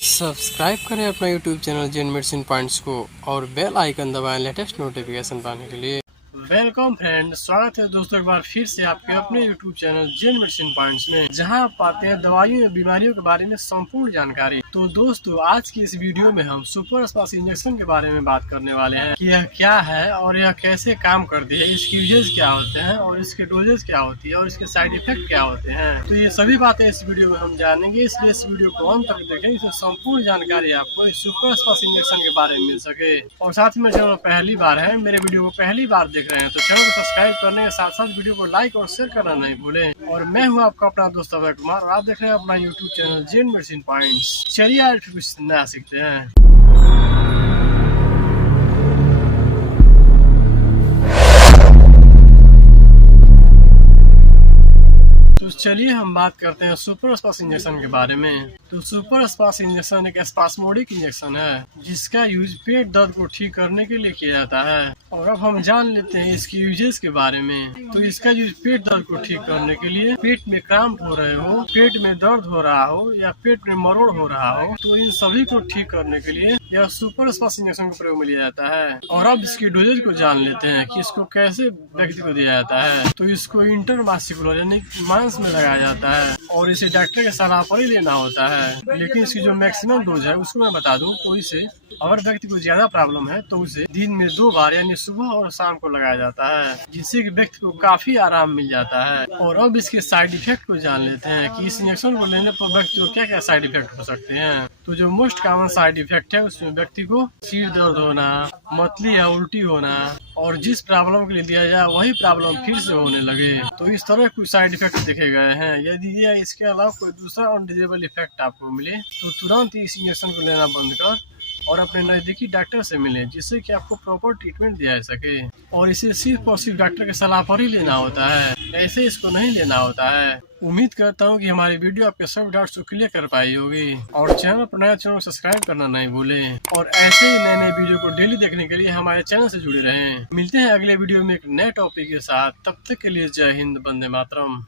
Subscribe करें अपना YouTube channel जेन medicine points को और बेल आइकन दबाएं लेटेस्ट नोटिफिकेशन पाने के लिए। वेलकम फ्रेंड, स्वागत है दोस्तों एक बार फिर से आपके अपने यूट्यूब चैनल जेन मेडिसिन पॉइंट्स में, जहां आप पाते हैं दवाइयों और बीमारियों के बारे में संपूर्ण जानकारी। तो दोस्तों आज की इस वीडियो में हम सुपर स्पास इंजेक्शन के बारे में बात करने वाले हैं कि यह क्या है और यह कैसे काम करती है, इसके यूजेस क्या होते हैं और इसके डोजेस क्या होती है और इसके साइड इफेक्ट क्या होते हैं। तो ये सभी बातें इस वीडियो में हम जानेंगे, इसलिए इस वीडियो को अंत तक देखें, इससे संपूर्ण जानकारी आपको इस सुपर स्पास इंजेक्शन के बारे में मिल सके। और साथ ही में चैनल पहली बार है, मेरे वीडियो को पहली बार देख रहे हैं तो चैनल को सब्सक्राइब करने के साथ साथ वीडियो को लाइक और शेयर करना नहीं भूलें। और मैं हूं आपका अपना दोस्त अभय कुमार और आप देख रहे हैं अपना यूट्यूब चैनल जेन मेडिसिन पॉइंट्स। चलिए आज कुछ नया सीखते हैं। चलिए हम बात करते हैं सुपर स्पास इंजेक्शन के बारे में। तो सुपर स्पास इंजेक्शन एक स्पास्मोडिक इंजेक्शन है जिसका यूज पेट दर्द को ठीक करने के लिए किया जाता है। और अब हम जान लेते हैं इसकी यूजेस के बारे में। तो इसका यूज पेट दर्द को ठीक करने के लिए, पेट में क्राम्प हो रहे हो, पेट में दर्द हो रहा हो या पेट में मरोड़ हो रहा हो, तो इन सभी को ठीक करने के लिए यह सुपर स्पास इंजेक्शन का प्रयोग में लिया जाता है। और अब इसकी डोजेज को जान लेते हैं कि इसको कैसे व्यक्ति को दिया जाता है। तो इसको इंटरमास्कुलर यानी मांस में लगाया जाता है और इसे डॉक्टर के सलाह पर ही लेना होता है। लेकिन इसकी जो मैक्सिमम डोज है उसको मैं बता दूं तो इसे अगर व्यक्ति को ज्यादा प्रॉब्लम है तो उसे दिन में 2 बार यानी सुबह और शाम को लगाया जाता है, जिससे कि व्यक्ति को काफी आराम मिल जाता है। और अब इसके साइड इफेक्ट को जान लेते हैं कि इस इंजेक्शन को लेने पर व्यक्ति को क्या क्या साइड इफेक्ट हो सकते हैं। तो जो मोस्ट कॉमन साइड इफेक्ट है उसमें व्यक्ति को सिर दर्द होना, मतली या उल्टी होना और जिस प्रॉब्लम के लिए दिया जाए वही प्रॉब्लम फिर से होने लगे। तो इस तरह कुछ साइड इफेक्ट देखे गए हैं। यदि ये इसके अलावा कोई दूसरा अनडिजेबल इफेक्ट आपको मिले तो तुरंत ही इस इंजेक्शन को लेना बंद कर और अपने नजदीकी डॉक्टर से मिलें, जिससे कि आपको प्रॉपर ट्रीटमेंट दिया जा सके। और इसे सिर्फ और सिर्फ डॉक्टर के सलाह पर ही लेना होता है, ऐसे इसको नहीं लेना होता है। उम्मीद करता हूँ कि हमारी वीडियो आपके सब डाउट्स को क्लियर कर पाई होगी। और चैनल पर नया चैनल को सब्सक्राइब करना नहीं भूलें। और ऐसे ही नए नए वीडियो को डेली देखने के लिए हमारे चैनल से जुड़े रहें। मिलते हैं अगले वीडियो में एक नए टॉपिक के साथ, तब तक के लिए जय हिंद, वंदे मातरम।